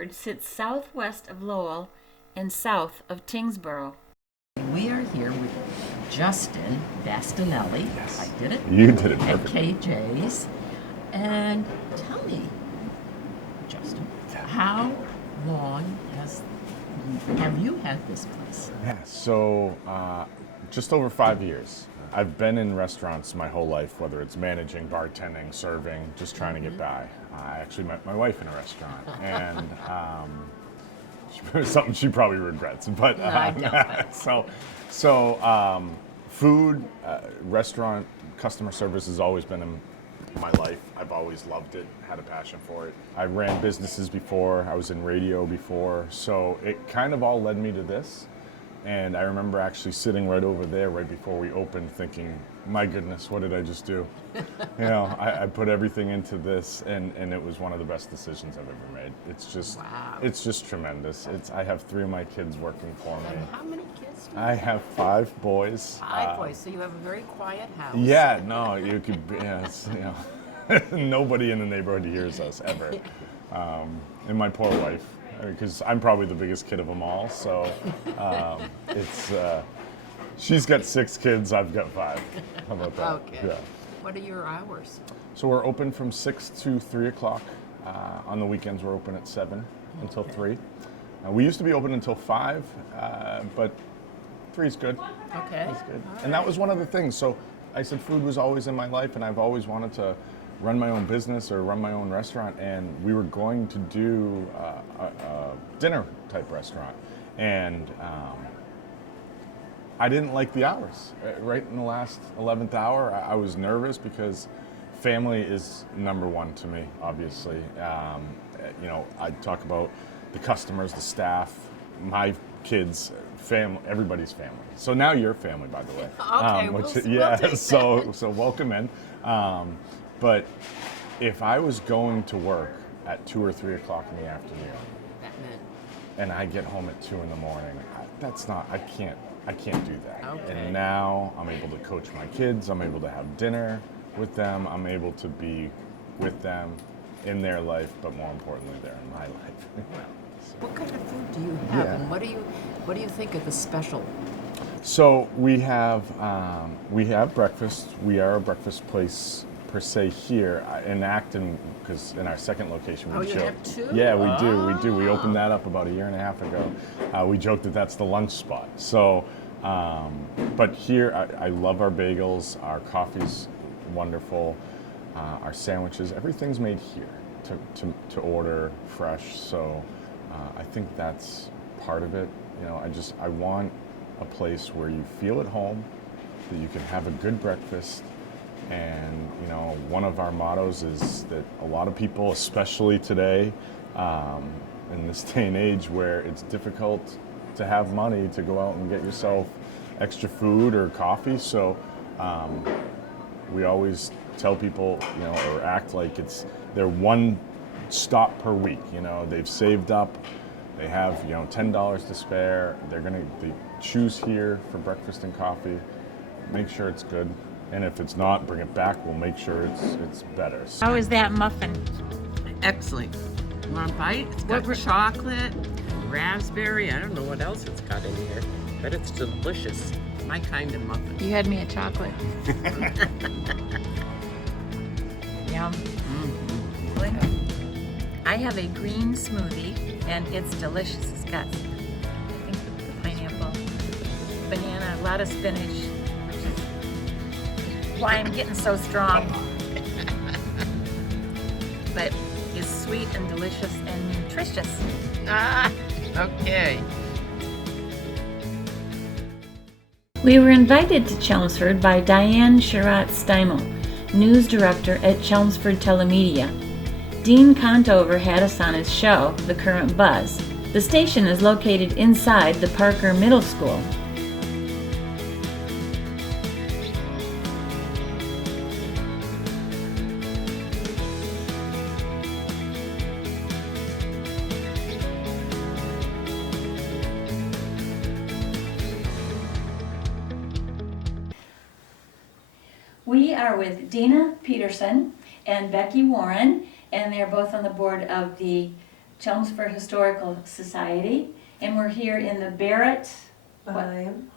Chelmsford sits southwest of Lowell and south of Tingsboro. We are here with Justin Bastianelli. Yes. I did it. You did it At perfectly. KJ's. And tell me, Justin, how long have you had this place? Yeah, so just over 5 years. I've been in restaurants my whole life, whether it's managing, bartending, serving, just trying to get by. I actually met my wife in a restaurant, and something she probably regrets. But No, I don't. Food, restaurant, customer service has always been in my life. I've always loved it, had a passion for it. I ran businesses before, I was in radio before, so it kind of all led me to this. And I remember actually sitting right over there right before we opened thinking, my goodness, what did I just do? You know, I put everything into this, and it was one of the best decisions I've ever made. It's just, Wow. It's just tremendous. I have 3 of my kids working for me. And how many kids do you I have 5 boys. 5 boys, so you have a very quiet house. Yeah, no, you could, yeah, it's, you know, nobody in the neighborhood hears us ever. And my poor wife, because I'm probably the biggest kid of them all, so she's got 6 kids, I've got 5. How about that? Okay. Yeah. What are your hours? So we're open from 6 to 3 o'clock. On the weekends, we're open at 7 until 3. We used to be open until 5, but 3 is good. Okay. That's good. All And that right. was one of the things. So I said food was always in my life, and I've always wanted to run my own business or run my own restaurant. And we were going to do a dinner type restaurant. And I didn't like the hours. Right in the last 11th hour, I was nervous because family is number one to me, obviously. You know, I talk about the customers, the staff, my kids, family, everybody's family. So now you're family, by the way. Okay, we'll yeah. take So that. so welcome in. But if I was going to work at 2 or 3 o'clock in the afternoon, That meant. and I get home at 2 in the morning, I can't do that. Okay. And now I'm able to coach my kids. I'm able to have dinner with them. I'm able to be with them in their life, but more importantly, they're in my life. What kind of food do you have, Yeah. and what do you think of the special? So we have breakfast. We are a breakfast place per se here in Acton, because in our second location we Oh, you joke. have 2? Yeah, we do. We Ah. opened that up about a year and a half ago. We joked that that's the lunch spot. So, but here I love our bagels. Our coffee's wonderful. Our sandwiches, everything's made here to order fresh. So I think that's part of it. You know, I want a place where you feel at home, that you can have a good breakfast. And, you know, one of our mottos is that a lot of people, especially today, in this day and age where it's difficult to have money to go out and get yourself extra food or coffee. So we always tell people, you know, or act like they're one stop per week. You know, they've saved up, they have, you know, $10 to spare. They choose here for breakfast and coffee. Make sure it's good. And if it's not, bring it back. We'll make sure it's better. So How is that muffin? Excellent. You want a bite? It's got chocolate, raspberry. I don't know what else it's got in here, but it's delicious. My kind of muffin. You had me at chocolate. Yum. I have a green smoothie, and it's delicious. It's got, I think, the pineapple, banana, a lot of spinach, which is why I'm getting so strong. But it's sweet and delicious and nutritious. Ah, okay. We were invited to Chelmsford by Diane Sherratt-Steimel, news director at Chelmsford Telemedia. Dean Contover had us on his show, The Current Buzz. The station is located inside the Parker Middle School. We are with Dina Peterson and Becky Warren, and they're both on the board of the Chelmsford Historical Society, and we're here in the Barrett Byam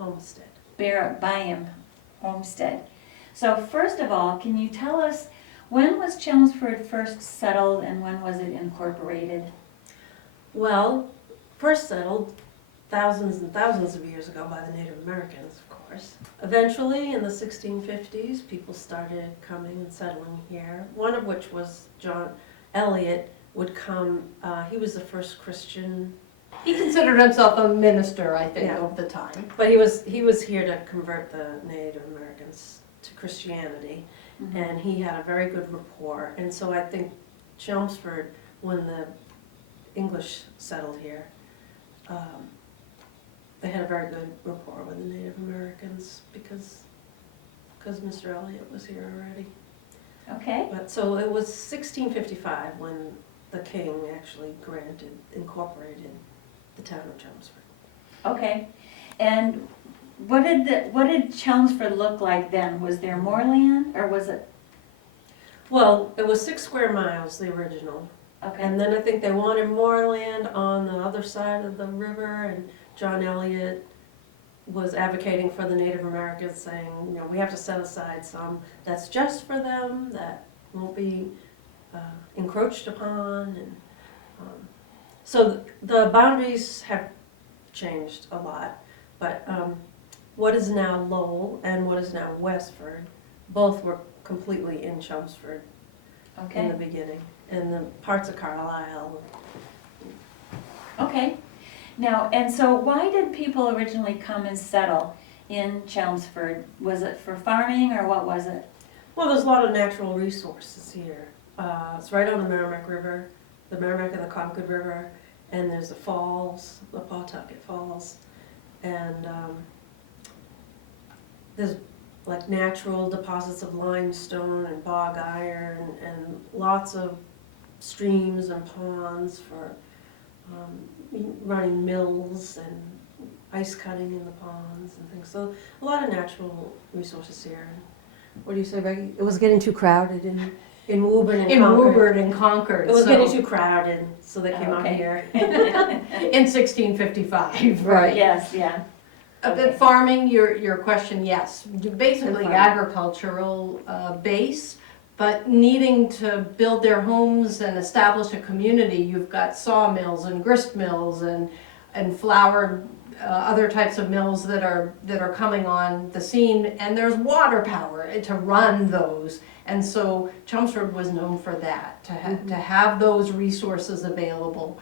Homestead. So first of all, can you tell us, when was Chelmsford first settled and when was it incorporated? Well, first settled thousands and thousands of years ago by the Native Americans, of course. Eventually, in the 1650s, people started coming and settling here, one of which was John Eliot would come. He was the first Christian. He considered himself a minister, I think, Yeah. of the time. But he was here to convert the Native Americans to Christianity, and he had a very good rapport. And so I think Chelmsford, when the English settled here, they had a very good rapport with the Native Americans because Mr. Eliot was here already. Okay. But so it was 1655 when the king actually incorporated the town of Chelmsford. Okay. And what did Chelmsford look like then? Was there more land, or was it? Well, it was 6 square miles, the original. Okay. And then I think they wanted more land on the other side of the river, and John Eliot was advocating for the Native Americans, saying, you know, we have to set aside some that's just for them, that won't be encroached upon. And so the boundaries have changed a lot, but what is now Lowell and what is now Westford, both were completely in Chelmsford in the Okay. beginning, and the parts of Carlisle. Okay. Now, and so why did people originally come and settle in Chelmsford? Was it for farming or what was it? Well, there's a lot of natural resources here. It's right on the Merrimack River, the Merrimack and the Concord River, and there's the falls, the Pawtucket Falls, and there's like natural deposits of limestone and bog iron, and lots of streams and ponds for running mills and ice cutting in the ponds and things. So a lot of natural resources here. What do you say, Becky? It was getting too crowded in Woburn and In Concord. Woburn and Concord. It was so- getting too crowded, so they came out Okay. here. In 1655, right. Yes, yeah. But farming, your question, yes. Basically farming. agricultural base, but needing to build their homes and establish a community, you've got sawmills and grist mills and flour, other types of mills that are coming on the scene, and there's water power to run those. And so Chelmsford was known for that, to have those resources available.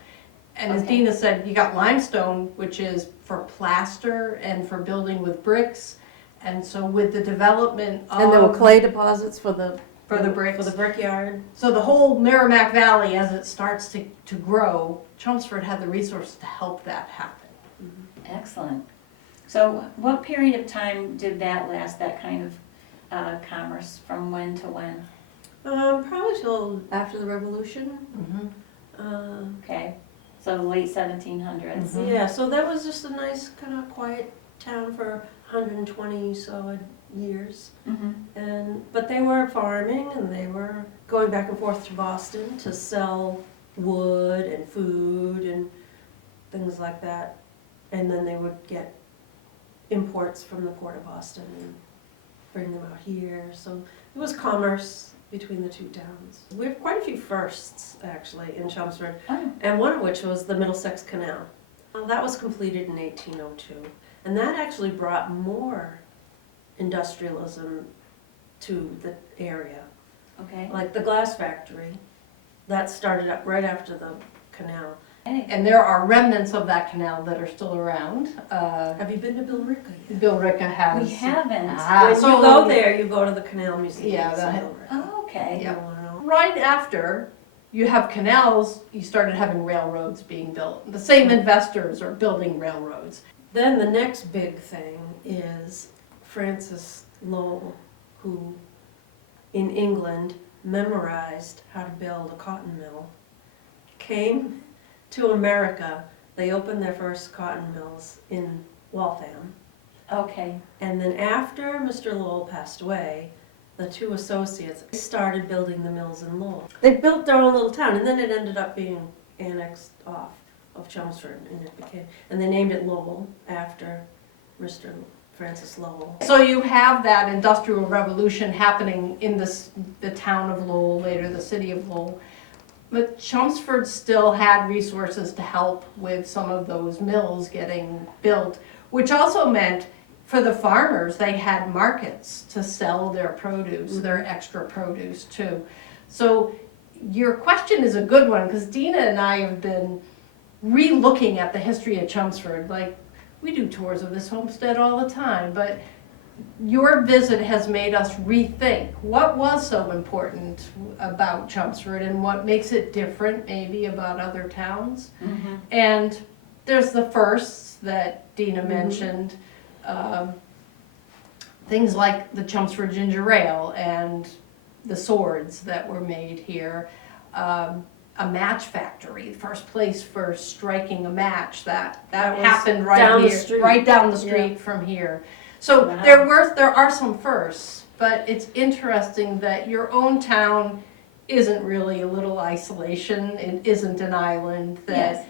And as Okay. Dina said, you got limestone, which is for plaster and for building with bricks. And so with the development of... And there were clay deposits for the bricks. For the brickyard. So the whole Merrimack Valley, as it starts to grow, Chelmsford had the resources to help that happen. Excellent. So what period of time did that last, that kind of commerce, from when to when? Probably till after the Revolution. Okay. So the late 1700s. Yeah, so that was just a nice kind of quiet town for 120 so years. Mm-hmm. But they were farming, and they were going back and forth to Boston to sell wood and food and things like that. And then they would get imports from the port of Boston and bring them out here. So it was commerce between the two towns. We have quite a few firsts, actually, in Chelmsford, Oh. and one of which was the Middlesex Canal. That was completed in 1802, and that actually brought more industrialism to the area. Okay. Like the glass factory, that started up right after the canal. And there are remnants of that canal that are still around. Have you been to Billerica yet? Bill Ricca has. We haven't. When so- you go there, you go to the Canal Museum. Yeah, in that- Billerica. Oh, okay. Yeah. You wanna know? Right after you have canals, you started having railroads being built. The same investors are building railroads. Then the next big thing is Francis Lowell, who in England memorized how to build a cotton mill, came to America. They opened their first cotton mills in Waltham. Okay. And then after Mr. Lowell passed away, the two associates started building the mills in Lowell. They built their own little town, and then it ended up being annexed off of Chelmsford, and it became, and they named it Lowell after Mr. Francis Lowell. So you have that industrial revolution happening in the town of Lowell, later the city of Lowell. But Chelmsford still had resources to help with some of those mills getting built, which also meant for the farmers, they had markets to sell their produce, their extra produce too. So your question is a good one, because Dina and I have been re-looking at the history of Chelmsford. Like, we do tours of this homestead all the time, but your visit has made us rethink what was so important about Chelmsford and what makes it different maybe about other towns. Mm-hmm. And there's the firsts that Dina mentioned, things like the Chelmsford ginger ale and the swords that were made here. A match factory, first place for striking a match, that was happened right down the here, street. right down the Yeah. street from here. So Wow. there are some firsts, but it's interesting that your own town isn't really a little isolation. It isn't an island. Yes.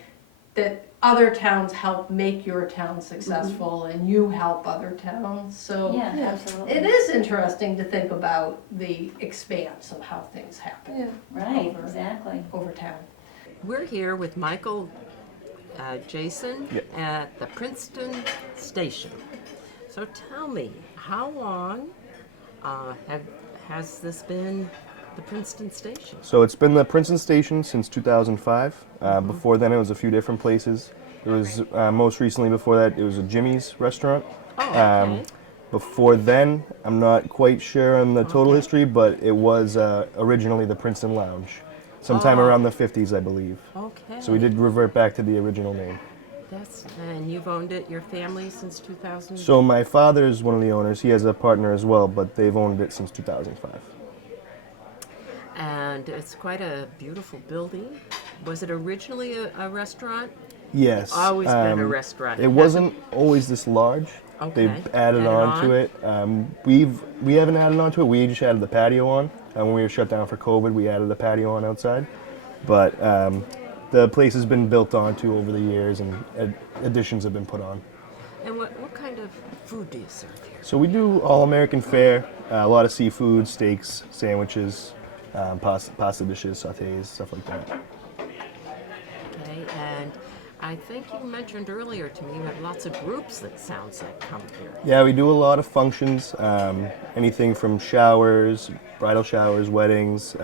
That other towns help make your town successful, and you help other towns. So Yeah, absolutely. it is interesting to think about the expanse of how things happen Right, over- exactly. over town. We're here with Michael, Jason Yep. at the Princeton Station. So tell me, how long has this been the Princeton Station? So it's been the Princeton Station since 2005. Before then, it was a few different places. It was most recently before that, it was a Jimmy's restaurant. Oh, okay. Before then, I'm not quite sure on the total history, but it was originally the Princeton Lounge, sometime Oh. around the 50s, I believe. Okay. So we did revert back to the original name. And you've owned it, your family, since 2000? So my father is one of the owners. He has a partner as well, but they've owned it since 2005. And it's quite a beautiful building. Was it originally a restaurant? Yes. Always been a restaurant. It wasn't always this large. Okay. They've added Added on to on. it. We haven't added on to it. We just added the patio on. When we were shut down for COVID, we added the patio on outside. But the place has been built onto over the years, and additions have been put on. And what kind of food do you serve here? So we do all American fare, a lot of seafood, steaks, sandwiches, pasta dishes, sautés, stuff like that. Okay, and I think you mentioned earlier to me you have lots of groups that sounds like come here. Yeah, we do a lot of functions, anything from showers, bridal showers, weddings.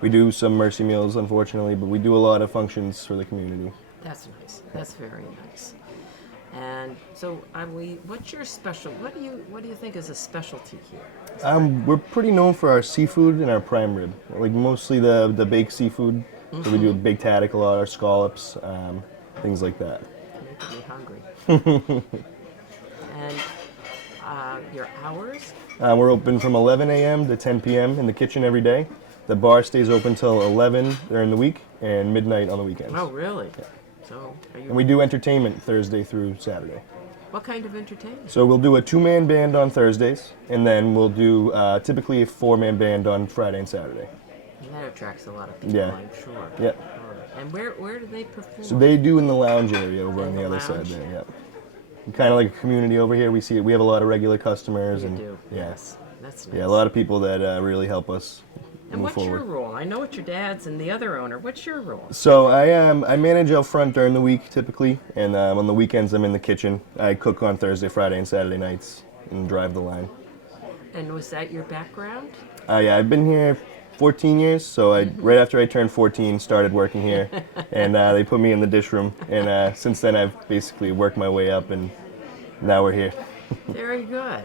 We do some mercy meals, unfortunately, but we do a lot of functions for the community. That's nice. That's very nice. And so, what's your special? What do you think is a specialty here? We're pretty known for our seafood and our prime rib, like mostly the baked seafood. So we do big haddock a lot, our scallops, things like that. Making me hungry. And your hours? We're open from 11 a.m. to 10 p.m. in the kitchen every day. The bar stays open till 11 during the week and midnight on the weekends. Oh, really? So, And we do entertainment Thursday through Saturday. what kind of entertainment? So we'll do a two-man band on Thursdays, and then we'll do typically a four-man band on Friday and Saturday. And that attracts a lot of people, Yeah. I'm sure. Yep. And where do they perform? So they do in the lounge area over on In the the other side lounge? there. Yep. Kind of like a community over here. We see it. We have a lot of regular customers, You and do. yeah, Yes. That's nice. yeah, a lot of people that really help us And move what's your forward. role? I know it's your dad's and the other owner. What's your role? So I manage out front during the week typically, and on the weekends I'm in the kitchen. I cook on Thursday, Friday, and Saturday nights, and drive the line. And was that your background? Yeah, I've been here 14 years. So right after I turned 14, started working here, and they put me in the dish room. And since then, I've basically worked my way up, and now we're here. Very good.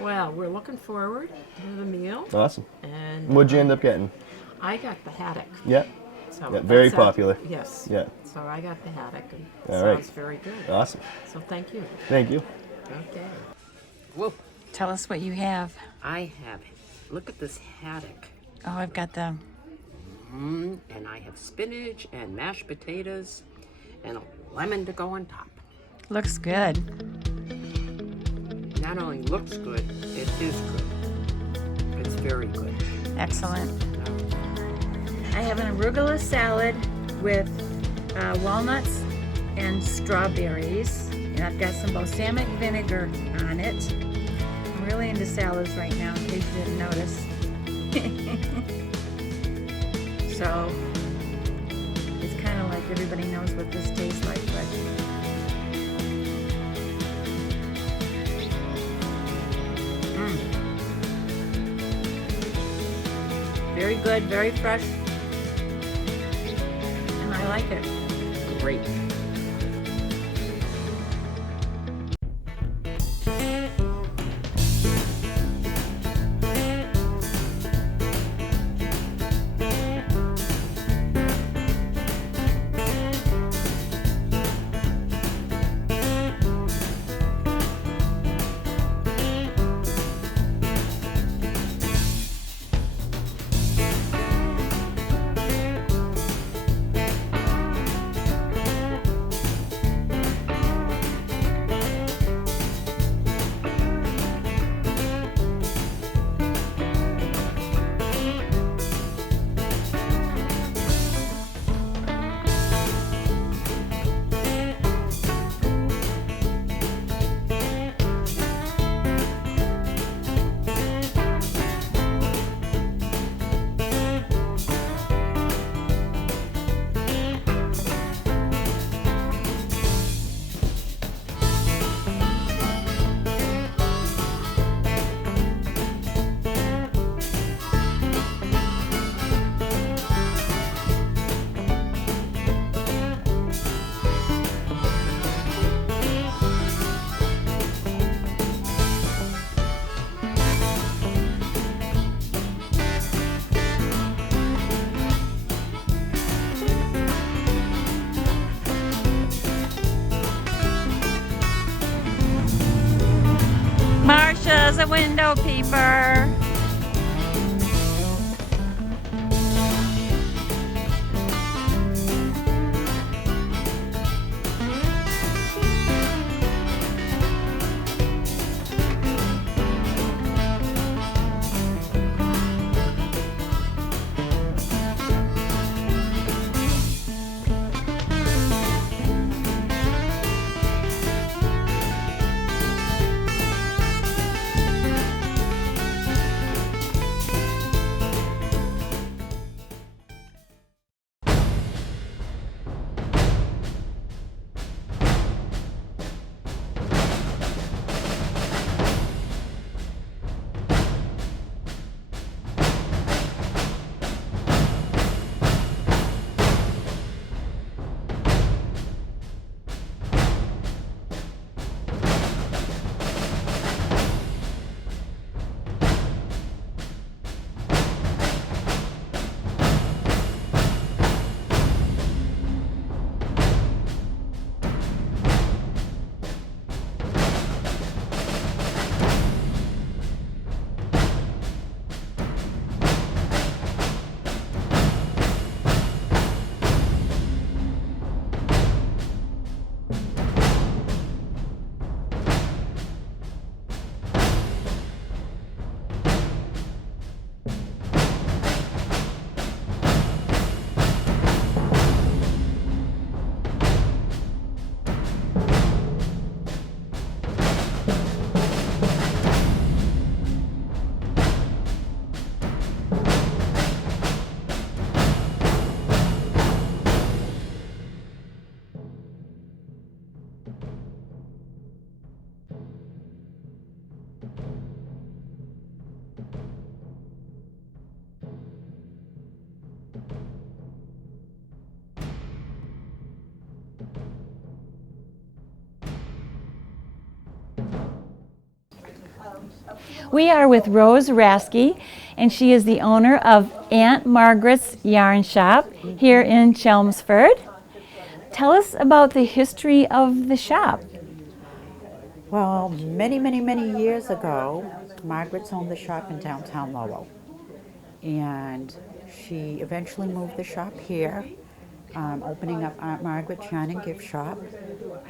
Well, we're looking forward to the meal. Awesome. And What'd you end up getting? I got the haddock. Yeah. So Yeah, very that sounds- popular. Yes. Yeah. So I got the haddock, and it All right. sounds very good. Awesome. So thank you. Thank you. Okay. Whoa. Tell us what you have. I have. Look at this haddock. Oh, I've got the. And I have spinach and mashed potatoes, and a lemon to go on top. Looks good. Not only looks good, it is good. It's very good. Excellent. I have an arugula salad with walnuts and strawberries. And I've got some balsamic vinegar on it. I'm really into salads right now, in case you didn't notice. So, it's kind of like everybody knows what this tastes like, but very good, very fresh, and I like it. Great. Marsha's a window peeper. We are with Rose Rasky, and she is the owner of Aunt Margaret's Yarn Shop here in Chelmsford. Tell us about the history of the shop. Well, many years ago, Margaret's owned the shop in downtown Lowell. And she eventually moved the shop here, opening up Aunt Margaret's Yarn and Gift Shop.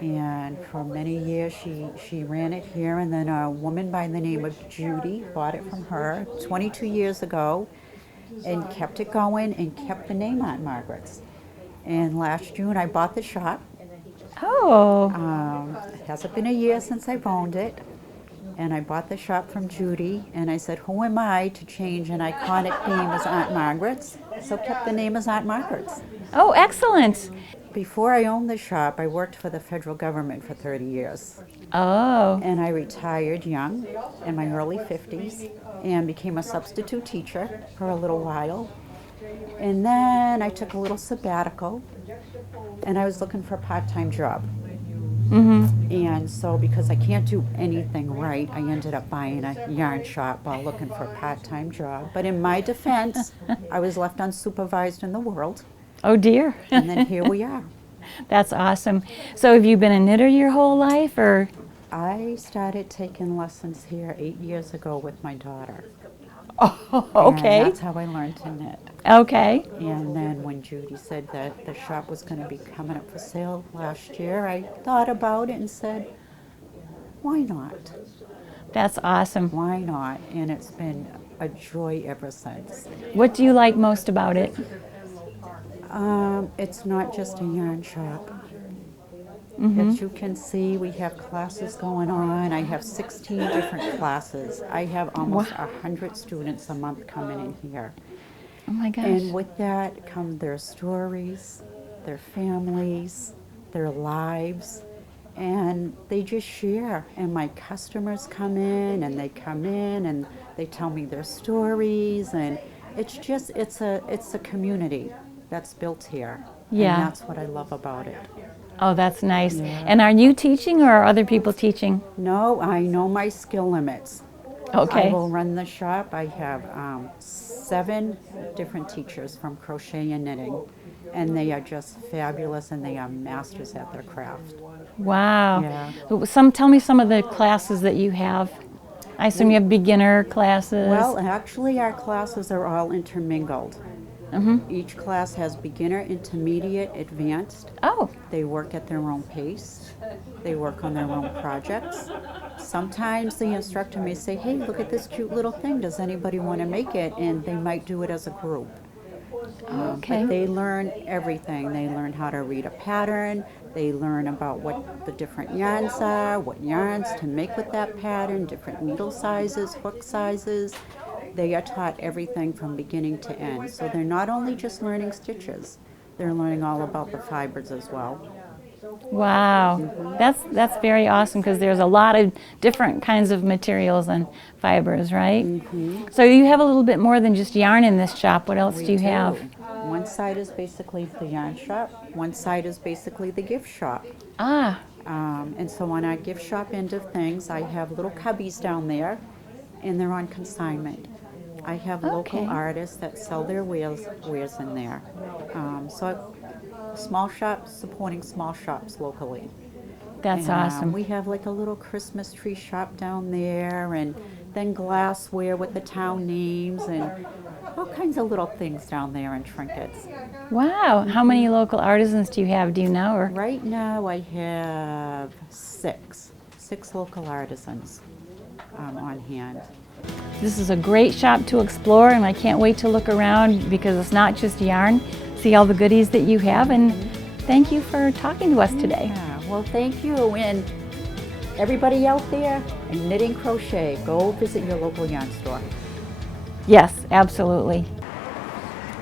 And for many years she ran it here, and then a woman by the name of Judy bought it from her 22 years ago and kept it going and kept the name Aunt Margaret's. And last June, I bought the shop. Oh, It hasn't been a year since I've owned it. And I bought the shop from Judy, and I said, who am I to change an iconic name as Aunt Margaret's? So kept the name as Aunt Margaret's. oh, excellent. Before I owned the shop, I worked for the federal government for 30 years. Oh, And I retired young in my early 50s and became a substitute teacher for a little while. And then I took a little sabbatical, and I was looking for a part-time job. And so because I can't do anything right, I ended up buying a yarn shop while looking for a part-time job. But in my defense, I was left unsupervised in the world, oh dear. and then here we are. That's awesome. So have you been a knitter your whole life, or? I started taking lessons here 8 years ago with my daughter. Oh, And okay. that's how I learned to knit. Okay. And then when Judy said that the shop was going to be coming up for sale last year, I thought about it and said, why not? That's awesome. Why not? And it's been a joy ever since. What do you like most about it? It's not just a yarn shop. As you can see, we have classes going on. I have 16 different classes. I have almost 100 students a month coming in here. Oh my gosh. And with that come their stories, their families, their lives, and they just share. And my customers come in and they tell me their stories, and it's just, it's a community that's built here. Yeah. And that's what I love about it. Oh, that's nice. And are you teaching or are other people teaching? No, I know my skill limits. Okay. I will run the shop. I have 7 different teachers from crochet and knitting, and they are just fabulous, and they are masters at their craft. Wow. Yeah. Tell me some of the classes that you have. I assume you have beginner classes. Well, actually, our classes are all intermingled. Each class has beginner, intermediate, advanced. Oh, They work at their own pace. They work on their own projects. Sometimes the instructor may say, hey, look at this cute little thing. Does anybody want to make it? And they might do it as a group. okay. But they learn everything. They learn how to read a pattern. They learn about what the different yarns are, what yarns to make with that pattern, different needle sizes, hook sizes. They are taught everything from beginning to end. So they're not only just learning stitches, they're learning all about the fibers as well. Wow. That's very awesome because there's a lot of different kinds of materials and fibers, right? So you have a little bit more than just yarn in this shop. What else do you have? One side is basically the yarn shop. One side is basically the gift shop. Ah, And so on our gift shop end of things, I have little cubbies down there, and they're on consignment. I have local Okay. artists that sell their wares in there. Small shops supporting small shops locally. that's And, awesome. We have like a little Christmas tree shop down there, and then glassware with the town names, and all kinds of little things down there, and trinkets. Wow. How many local artisans do you have? Do you know? Or? Right now I have six local artisans on hand. This is a great shop to explore, and I can't wait to look around because it's not just yarn. See all the goodies that you have, and thank you for talking to us today. Yeah, well, thank you. And everybody out there in knitting crochet, go visit your local yarn store. Yes, absolutely.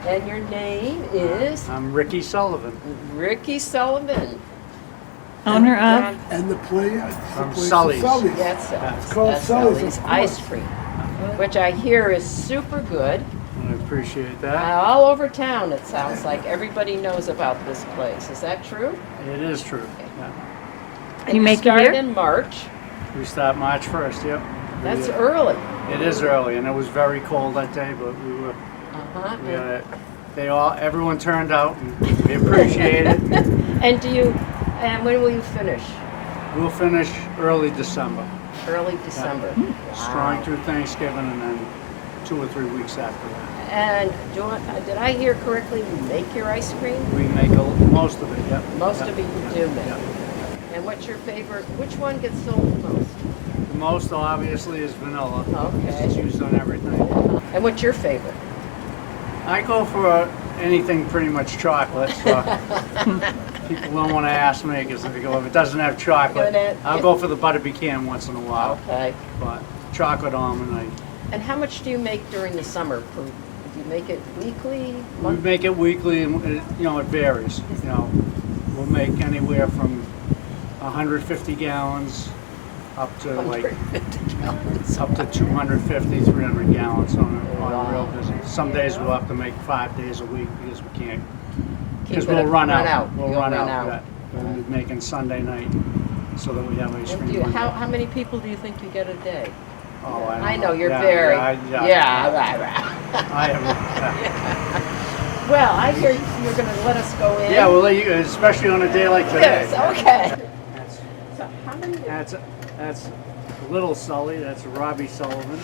And your name is I'm Ricky Sullivan Ricky Sullivan. Owner of? And the place, from Sully's. That's It's called Sully's, Sully's of Ice course. Cream, which I hear is super good. I appreciate that. All over town, it sounds like everybody knows about this place. Is that true? It is true. Yeah. And You make it started here? in March. We start March 1st, yep. That's We, early. It is early, and it was very cold that day, but everyone turned out, and we appreciate it. And when will you finish? We'll finish early December. Early December. Strong through Thanksgiving, and then 2 or 3 weeks after that. And did I hear correctly, you make your ice cream? We make most of it, yep. Most Yep. of it you do make. Yep. And what's your favorite? Which one gets sold the most? The most, obviously, is vanilla. Okay. It's used on everything. And what's your favorite? I go for anything pretty much chocolate. So people don't want to ask me because if it doesn't have chocolate, I'll go for the butter pecan once in a while. Okay. But chocolate almond, And how much do you make during the summer? Do you make it weekly? we make it weekly, and it varies. We'll make anywhere from 150 gallons up to like 150 gallons. up to 250, 300 gallons on Wow. real busy. Some days we'll have to make 5 days a week because we can't. Because Keep it we'll run out. You'll We'll run run out. out. Yeah. We'll be making Sunday night so that we have ice And cream. Monday. how many people do you think you get a day? Oh, I know don't you're Yeah, very. Yeah. I have. Well, I hear you're going to let us go in. Yeah, we'll let you, especially on a day like today. Yes, okay. That's, So how many? that's little Sully. That's Robbie Sullivan,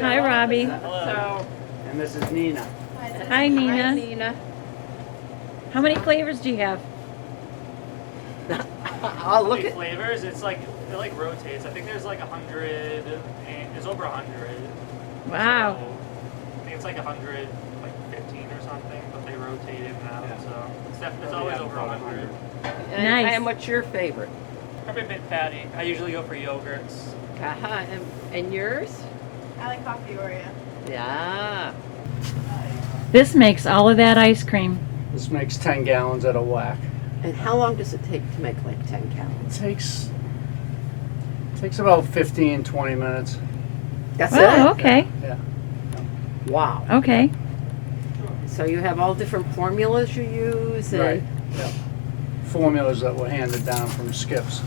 Hi, Robbie. So, and this is Nina. Hi, Nina. Nina. How many flavors do you have? I'll look at. flavors. It's like it like rotates. I think there's like 100. There's over 100. Wow. So, I think it's like 100, like 15 or something, but they rotate in and out. Yeah. So it's always over 100. Nice. And what's your favorite? Probably a bit fatty. I usually go for yogurts. Uh-huh. And yours? I like coffee Oreo. Yeah. This makes all of that ice cream. This makes 10 gallons at a whack. And how long does it take to make like 10 It gallons? takes about 15, 20 minutes. That's Oh, okay. Yeah. it? Wow. Okay. So you have all different formulas you use? And, Right. Yeah. Formulas that were handed down from Skips.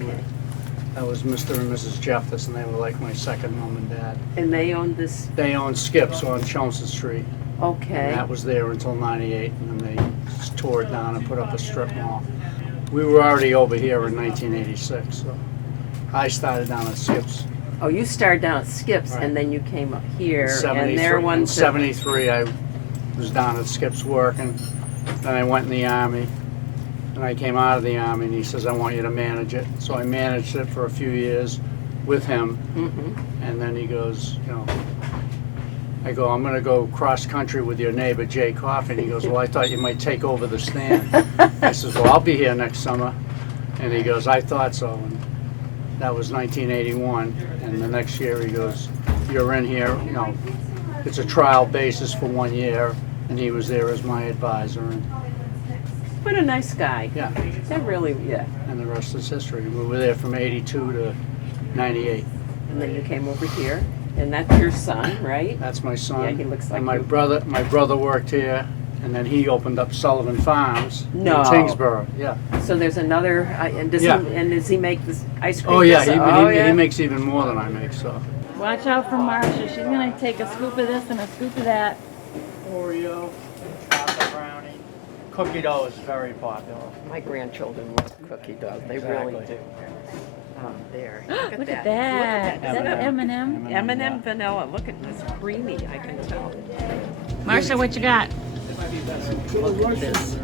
Okay. That was Mr. and Mrs. Jeffers, and they were like my second mom and dad. And they own this? They owned Skips on Chelmsford Street. Okay. And that was there until '98, and then they just tore it down and put up a strip mall. We were already over here in 1986, so I started down at Skips. Oh, you started down at Skips Right. and then you came up here and 73 they're in ones that- 73, I was down at Skips working. Then I went in the Army. And I came out of the Army, and he says, I want you to manage it. So I managed it for a few years with him. And then he goes, I go, I'm going to go cross country with your neighbor, Jay Coffey. And he goes, well, I thought you might take over the stand. I says, well, I'll be here next summer. And he goes, I thought so. And that was 1981. And the next year he goes, you're in here, it's a trial basis for 1 year. And he was there as my advisor. And What a nice guy. yeah, That really, yeah. and the rest is history. We were there from 82 to 98. And then you came over here and that's your son, right? That's my son. Yeah, he looks like and my you. brother worked here, and then he opened up Sullivan Farms No. in Tingsboro. Yeah. So there's another, and does Yeah. does he make this ice cream? Oh yeah, yourself? he makes even more than I make. So. Watch out for Marcia. She's going to take a scoop of this and a scoop of that. Oreo, chocolate brownie, cookie dough is very popular. My grandchildren love cookie dough. They really Exactly. do. There. Look at that. Is that an M&M? M&M vanilla. Look at this creamy, I can tell. Marcia, what you got? Look at this.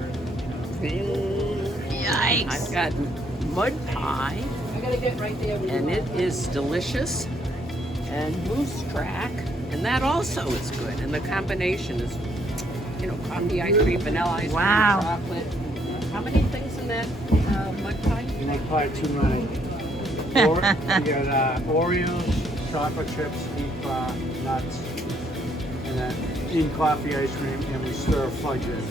Yikes. I've got mud pie, and it is delicious, and moose track, and that also is good. And the combination is, coffee ice cream, vanilla ice cream, Wow. chocolate. How many things in that mud pie? You make pie too many. You got Oreos, chocolate chips, nuts, and then in coffee ice cream, and we stir fudge it.